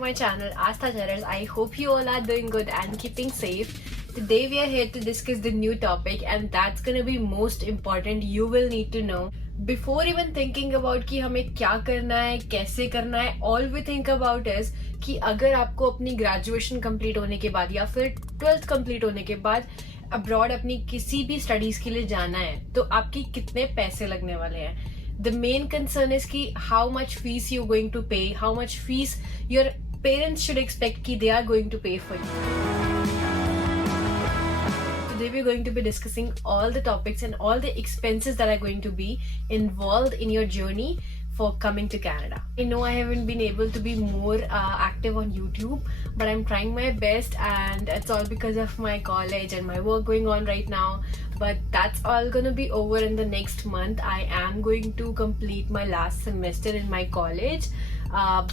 my channel Aastha. I hope you all are doing good and keeping safe. Today we are here to discuss the new topic and that's gonna be most important. You will need to know before even thinking about कि हमें क्या करना है, कैसे करना है. All we think about is कि अगर आपको अपनी ग्रेजुएशन कंप्लीट होने के बाद या फिर 12th कंप्लीट होने के बाद अब्रॉड अपनी किसी भी स्टडीज के लिए जाना है तो आपकी कितने पैसे लगने वाले हैं. The main concern is कि how much fees you're going to pay, how much fees your parents should expect कि they are going to pay for you. Today we're going to be discussing all the topics and all the expenses that are going to be involved in your journey for coming to Canada. I know I haven't been able to be more active on YouTube, but I'm trying my best and it's all because of my college and my work going on right now. But that's all gonna be over in the next month. I am going to complete my last semester in my college,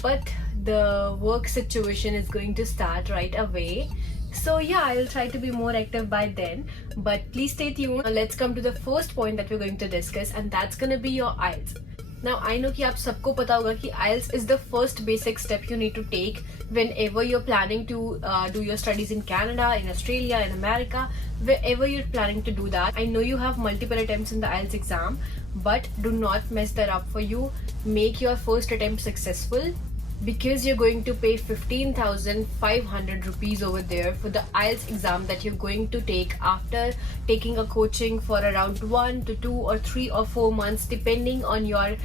but the work situation is going to start right away. So yeah, I'll try to be more active by then, but please stay tuned. Now let's come to the first point that we're going to discuss, and that's gonna be your IELTS. Now I know कि आप सबको पता होगा कि IELTS is the first basic step you need to take whenever you're planning to do your studies in Canada, in Australia, in America, wherever you're planning to do that. I know you have multiple attempts in the IELTS exam, but do not mess that up for you. Make your first attempt successful, because you're going to pay 15,500 rupees over there for the IELTS exam that you're going to take after taking a coaching for around 1 to 2 or 3 or 4 months, depending on your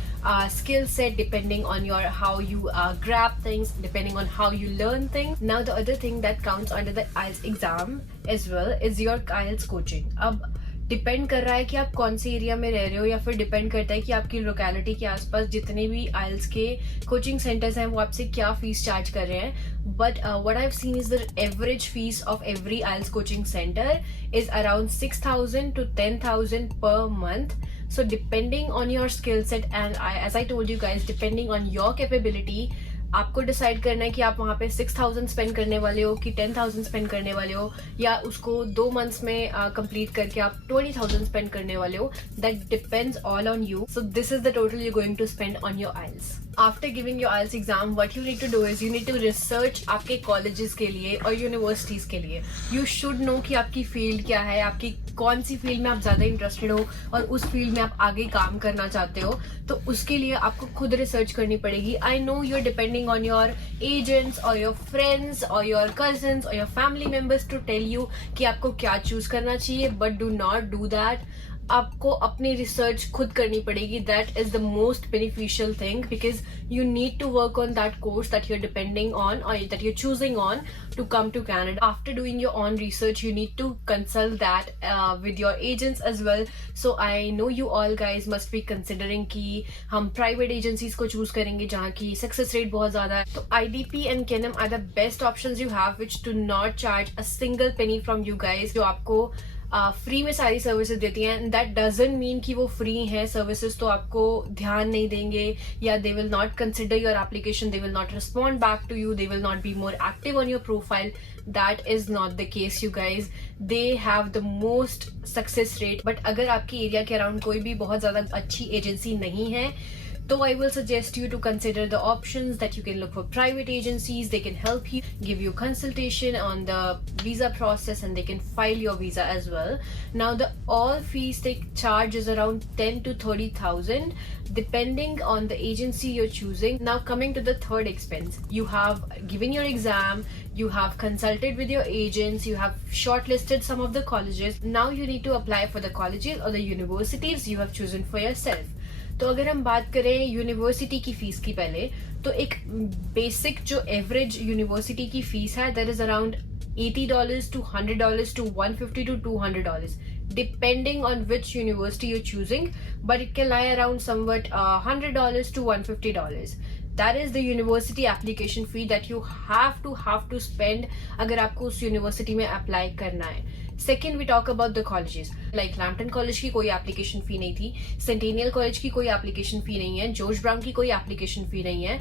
skill set, depending on your how you grab things, depending on how you learn things. Now the other thing that counts under the IELTS exam as well is your IELTS coaching. अब डिपेंड कर रहा है कि आप कौन से एरिया में रह रहे हो, या फिर डिपेंड करता है कि आपकी लोकेलिटी के आसपास जितने भी आइल्स के कोचिंग सेंटर्स हैं वो आपसे क्या फीस चार्ज कर रहे हैं. But what I have seen is the average fees of every IELTS coaching centre is around 6,000 to 10,000 per month. So depending on your skill set and as I told you guys, depending on your capability, आपको डिसाइड करना है कि आप वहाँ पे 6,000 स्पेंड करने वाले हो कि 10,000 स्पेंड करने वाले हो, या उसको 2 मंथ्स में कंप्लीट करके आप 20,000 स्पेंड करने वाले हो. That depends all on you. So this is the total you going to spend on your IELTS. After giving your IELTS exam, what you need to do is you need to research आपके colleges के लिए और यूनिवर्सिटीज के लिए. You should know कि आपकी फील्ड क्या है, आपकी कौन सी फील्ड में आप ज्यादा इंटरेस्टेड हो और उस फील्ड में आप आगे काम करना चाहते हो, तो उसके लिए आपको खुद रिसर्च करनी पड़ेगी. I know you are depending on your agents or your friends or your cousins or your family members to tell you कि आपको क्या चूज करना चाहिए, but do not do that. आपको अपनी रिसर्च खुद करनी पड़ेगी. That is the most beneficial thing, because you need to work on that course that you're depending on or that you're choosing on to come to Canada. After doing your own research, you need to consult that with your agents as well. So I know you all guys must be considering कि हम private agencies को choose करेंगे जहाँ की success rate बहुत ज़्यादा है. तो IDP and KNM are the best options you have, which do not charge a single penny from you guys. जो आपको फ्री में सारी सर्विसेज देती हैं. दैट डजंट मीन कि वो फ्री हैं सर्विसेज तो आपको ध्यान नहीं देंगे, या they will not consider your application, they will not respond back to you, they will not be more active on your profile. That is not the case you guys. They have the most success rate. But अगर आपकी एरिया के अराउंड कोई भी बहुत ज्यादा अच्छी एजेंसी नहीं है, so I will suggest you to consider the options that you can look for private agencies. They can help you, give you consultation on the visa process, and they can file your visa as well. Now the all fees they charge is around 10 to 30,000 depending on the agency you're choosing. Now coming to the third expense, you have given your exam, you have consulted with your agents, you have shortlisted some of the colleges. Now you need to apply for the colleges or the universities you have chosen for yourself. तो अगर हम बात करें यूनिवर्सिटी की फीस की पहले, तो एक बेसिक जो एवरेज यूनिवर्सिटी की फीस है दैट इज अराउंड $80 to $100 to $150 to $200 depending on which university you're choosing, but it can lie around somewhat $100 to $150. That is the university application fee that you have to spend अगर आपको उस यूनिवर्सिटी में अप्लाई करना है. Second we talk about the colleges. Like Lampton college की कोई application fee नहीं थी, सेंटेनियल कॉलेज की कोई एप्लीकेशन फी नहीं है, जॉर्ज ब्राउन की कोई एप्लीकेशन फी नहीं है.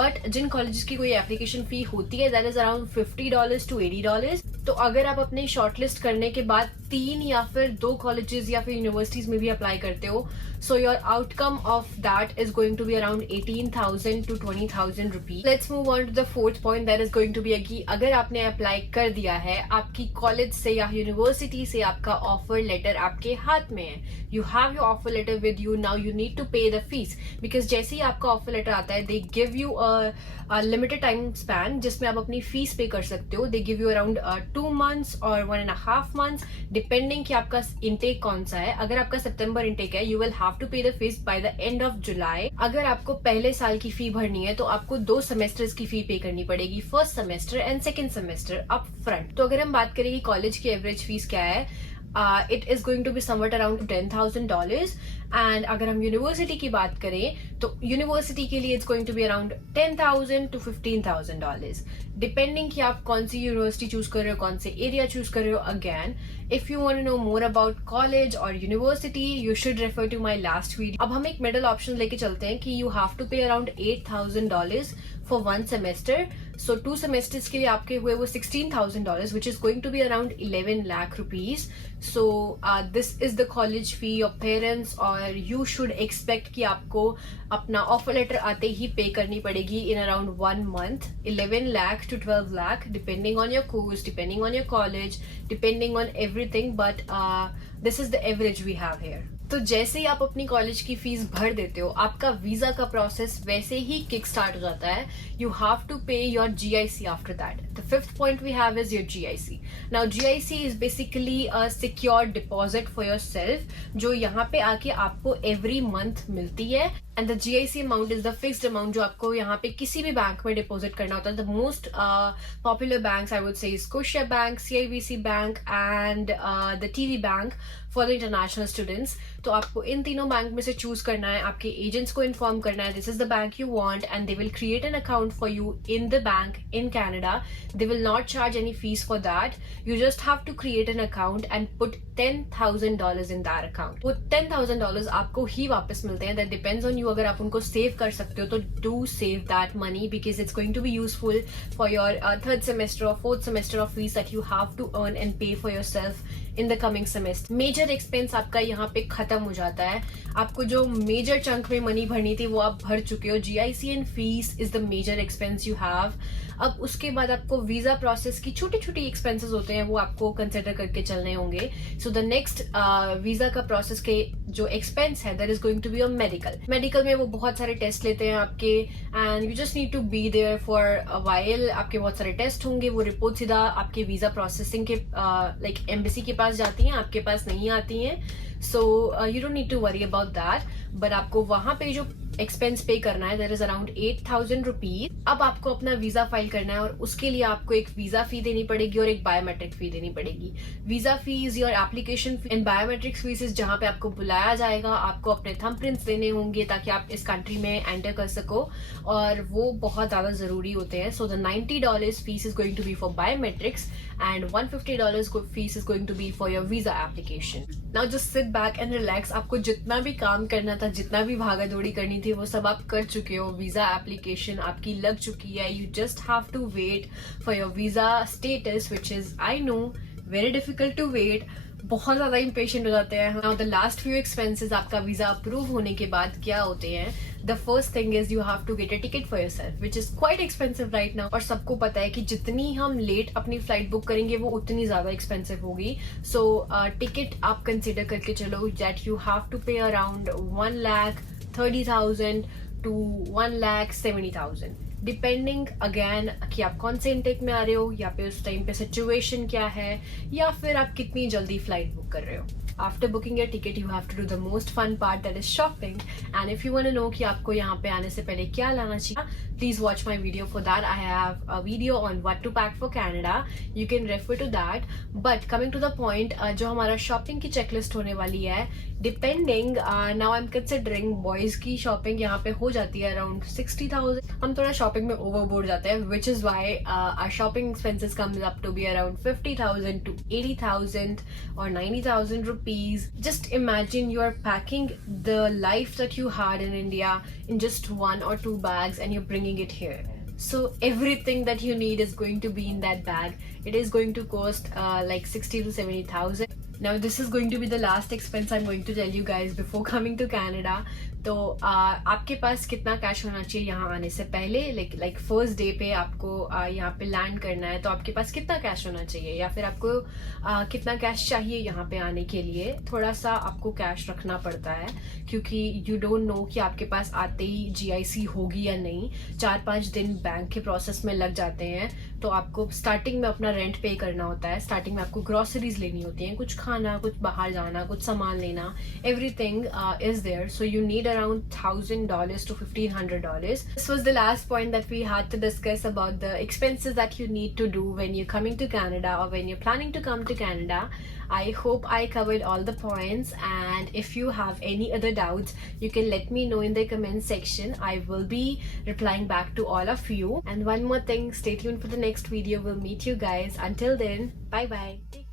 बट जिन कॉलेजेस की कोई एप्लीकेशन फी होती है दैट इज अराउंड $50 to $80. तो अगर आप अपने शॉर्टलिस्ट करने के बाद 3 या फिर 2 कॉलेजेस या फिर यूनिवर्सिटीज में भी अप्लाई करते हो, so your outcome of that is going to be around 18,000 to 20,000 rupees. Let's move on to the fourth point, that is going to be कि अगर आपने अप्लाई कर दिया है, आपकी कॉलेज से या यूनिवर्सिटी से आपका ऑफर लेटर आपके हाथ में है, you have your offer letter with you, now you need to pay the fees, because जैसे ही आपका ऑफर लेटर आता है, they give you a limited time span जिसमें आप अपनी फीस पे कर सकते हो. They give you around 2 months or 1.5 months depending कि आपका इंटेक कौन सा है. अगर आपका सितंबर इंटेक है, you will have to pay the fees by the end of July. अगर आपको पहले साल की फी भरनी है तो आपको 2 सेमेस्टर्स की फी पे करनी पड़ेगी, first semester and second semester up front. तो अगर हम बात करें कि कॉलेज की एवरेज फीस क्या है, it is going to be somewhat around $10,000. एंड अगर हम यूनिवर्सिटी की बात करें तो यूनिवर्सिटी के लिए it's going to be around $10,000 to $15,000 depending कि आप कौन सी यूनिवर्सिटी चूज कर रहे हो, कौन से एरिया चूज कर रहे हो. Again if you want to know more about college or university, you should refer to my last video. अब हम एक मिडल ऑप्शन लेके चलते हैं कि you have to pay around $8,000 for 1 semester. So 2 semesters के लिए आपके हुए वो $16,000, which is going to be around 11 lakh rupees. So this is the college fee your parents or you should expect कि आपको अपना ऑफर लेटर आते ही पे करनी पड़ेगी in around 1 month. 11 lakh to 12 lakh depending on your course, depending on your college, depending on everything, but this is the average we have here. तो जैसे ही आप अपनी कॉलेज की फीस भर देते हो, आपका वीजा का प्रोसेस वैसे ही किक स्टार्ट हो जाता है. You have to pay your GIC after that. The fifth point we have is your GIC. Now GIC is basically a secure deposit for your yourself यहाँ पे आके आपको एवरी मंथ मिलती है. And the GIC amount is the fixed amount जो आपको यहाँ पे किसी भी बैंक में डिपॉजिट करना होता है. The most popular banks I would say Scotia bank, CIBC bank and the TD bank for the international students. तो आपको इन तीनों बैंक में से चूज करना है, आपके एजेंट्स को इन्फॉर्म करना है this is the bank you want and they will create an account for you in the bank in Canada. They will not charge any fees for that. You just have to create an account and put $10,000 in that account. वो $10,000 आपको ही वापस मिलते हैं. That depends on you. अगर आप उनको save कर सकते हो तो do save that money because it's going to be useful for your third semester or fourth semester of fees that you have to earn and pay for your self in the coming semester. Major expense आपका यहाँ पे खत्म हो जाता है. आपको जो major chunk में मनी भरनी थी वो आप भर चुके हो. GIC and fees is the major expense you have. अब उसके बाद आपको वीजा प्रोसेस की छोटी छोटी एक्सपेंसेस होते हैं, वो आपको कंसिडर करके चलने होंगे. सो द नेक्स्ट वीजा का प्रोसेस के जो एक्सपेंस है that is going to be a medical. Medical में वो बहुत सारे टेस्ट लेते हैं आपके and you just need to be there for a while. आपके बहुत सारे टेस्ट होंगे, वो रिपोर्ट सीधा आपके वीजा प्रोसेसिंग के लाइक एम्बेसी के पास जाती हैं, आपके पास नहीं आती हैं. So you don't need to worry about that. But आपको वहां पे जो एक्सपेंस पे करना है दैट इज अराउंड 8,000 रुपीज. अब आपको अपना वीजा फाइल करना है और उसके लिए आपको एक वीजा फी देनी पड़ेगी और एक बायोमेट्रिक फी देनी पड़ेगी. Visa fees your application fee and biometric fees जहां पे आपको बुलाया जाएगा, आपको अपने थंबप्रिंट्स देने होंगे ताकि आप इस कंट्री में एंटर कर सको और वो बहुत ज्यादा जरूरी होते हैं. So the $90 fees is going to be for biometrics and $150 fees is going to be for your visa application. Now just sit back and relax. आपको जितना भी काम करना था, जितना भी भागा दौड़ी करनी थी, वो सब आप कर चुके हो. वीजा एप्लीकेशन आपकी लग चुकी है. You just have to wait for your visa status which is I know very difficult to wait. बहुत ज्यादा इम्पेशेंट हो जाते हैं. Now the last few expenses आपका वीजा अप्रूव होने के बाद क्या होते हैं. The first thing is you have to get a ticket for yourself which is quite expensive right now. और सबको पता है कि जितनी हम लेट अपनी फ्लाइट बुक करेंगे वो उतनी ज्यादा एक्सपेंसिव होगी. सो टिकट आप कंसिडर करके चलो that you have to pay around 1,30,000 to 1,70,000 डिपेंडिंग अगेन कि आप कौन से इनटेक में आ रहे हो या फिर उस टाइम पे सिचुएशन क्या है या फिर आप कितनी जल्दी फ्लाइट बुक कर रहे हो. After booking your ticket, you have to do the most fun part, that is shopping. And if you want to know कि आपको यहाँ पे आने से पहले क्या लाना चाहिए, please watch my video. For that, I have a video on what to pack for Canada. You can refer to that. But coming to the point, जो हमारा shopping की checklist होने वाली है, depending, now I'm considering boys की shopping यहाँ पे हो जाती है around 60,000. हम थोड़ा shopping में overboard जाते हैं, which is why our shopping expenses comes up to be around 50,000 to 80,000 or 90,000 rupees. Just imagine you are packing the life that you had in India in just 1 or 2 bags and you're bringing it here. So everything that you need is going to be in that bag. It is going to cost like 60 to 70,000. Now this is going to be the last expense I'm going to tell you guys before coming to Canada. तो आपके पास कितना कैश होना चाहिए यहाँ आने से पहले, like first day पे आपको यहाँ पे लैंड करना है, तो आपके पास कितना कैश होना चाहिए, या फिर आपको कितना कैश चाहिए यहाँ पे आने के लिए. थोड़ा सा आपको कैश रखना पड़ता है क्योंकि यू डोंट नो कि आपके पास आते ही GIC होगी या नहीं. 4-5 दिन बैंक के प्रोसेस में लग जाते हैं. तो आपको स्टार्टिंग में अपना रेंट पे करना होता है. स्टार्टिंग में आपको ग्रोसरीज लेनी होती हैं, कुछ खाना, कुछ बाहर जाना, कुछ सामान लेना, everything is there. So you need around $1,000 to $1,500. This was the last point that we had to discuss about the expenses that you need to do when you're coming to Canada or when you're planning to come to Canada. I hope I covered all the points, and if you have any other doubts, you can let me know in the comment section. I will be replying back to all of you. And one more thing, stay tuned for the next video. We'll meet you guys. Until then, bye bye.